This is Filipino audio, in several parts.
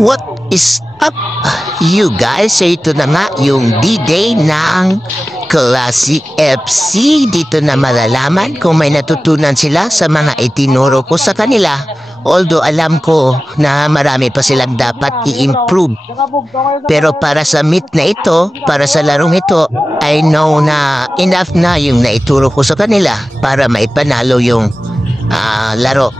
What is up, you guys? So ito na nga yung D-Day ng Classic FC. Dito na malalaman kung may natutunan sila sa mga itinuro ko sa kanila. Although alam ko na marami pa silang dapat i-improve. Pero para sa meet na ito, para sa larong ito, I know na enough na yung naituro ko sa kanila para maipanalo yung laro.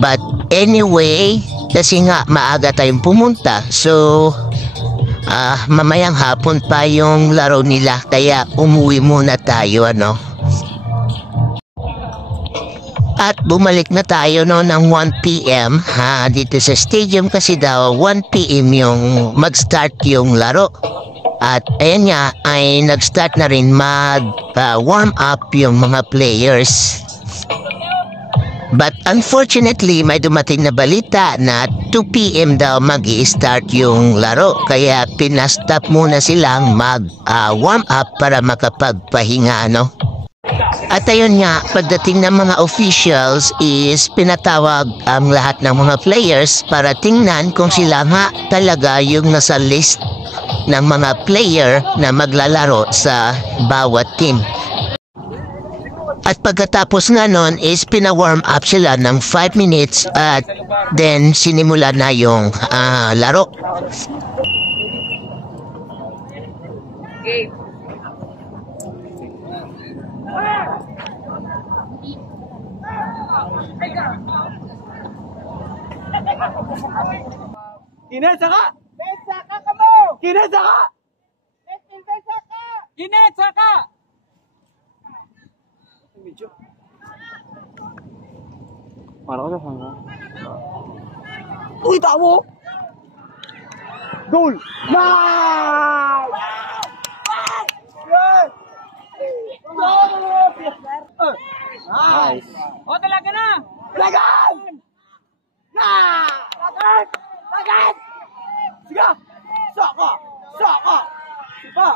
But anyway, kasi nga maaga tayong pumunta, so mamayang hapon pa yung laro nila, kaya umuwi muna tayo, ano. At bumalik na tayo no ng 1 PM dito sa stadium, kasi daw 1 PM yung mag-start yung laro. At ayan nga, ay nag-start na rin mag-warm up yung mga players. But unfortunately, may dumating na balita na 2 PM daw mag-i-start yung laro. Kaya pinastop muna silang mag-warm up para makapagpahinga, ano. At ayun nga, pagdating ng mga officials is pinatawag ang lahat ng mga players para tingnan kung sila nga talaga yung nasa list ng mga player na maglalaro sa bawat team. At pagkatapos nga nun is pina-warm up sila ng 5 minutes at then sinimula na yung laro. Kinesa ka! Kinesa ka kamo! Kinesa ka! Kinesa ka! Kinesa ka! Para ko sa hanga. Uy, tawo! Goal! Nice! Nice! O, talaga na! Talagan! Na! Talagan! Talagan! Sige! Saka! Saka! Saka!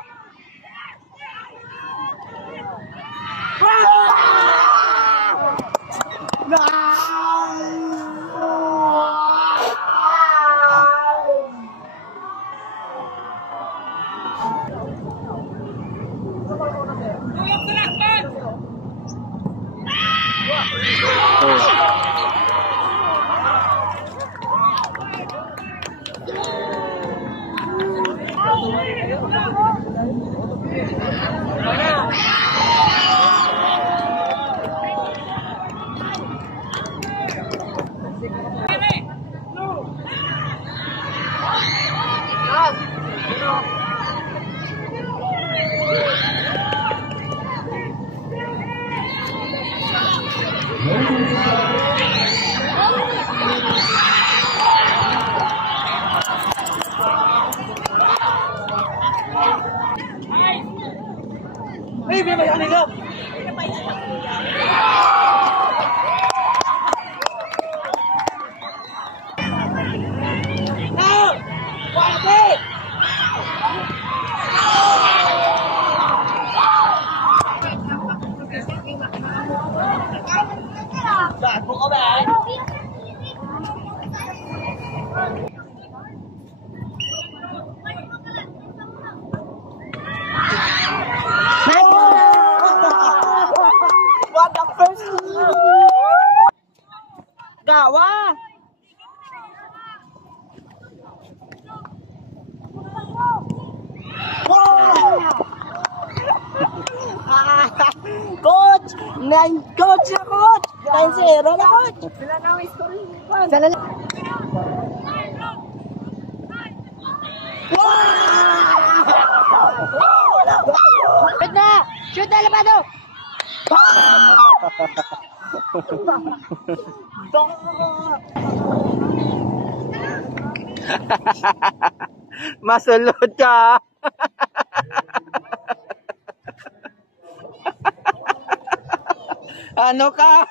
Gawa! Coach! Coach na coach! 9-0 na coach! Sila na ang story. Sila na. Shoot na! Shoot na, Labado! Masulot ka. Ano ka?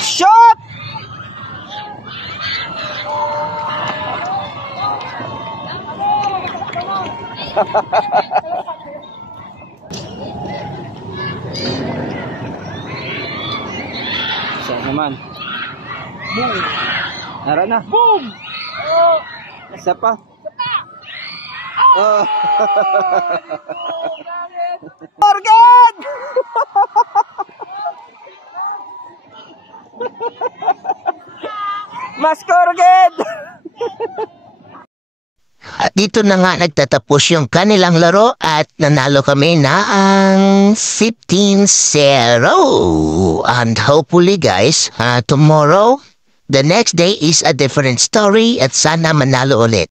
Shot! Isa naman. Boom! Nara na. Boom! Oh, Isa pa. Oh. Morgan! Mas Morgan! At dito na nga nagtatapos yung kanilang laro at nanalo kami na ang 15-0. And hopefully guys, tomorrow, the next day is a different story at sana manalo ulit.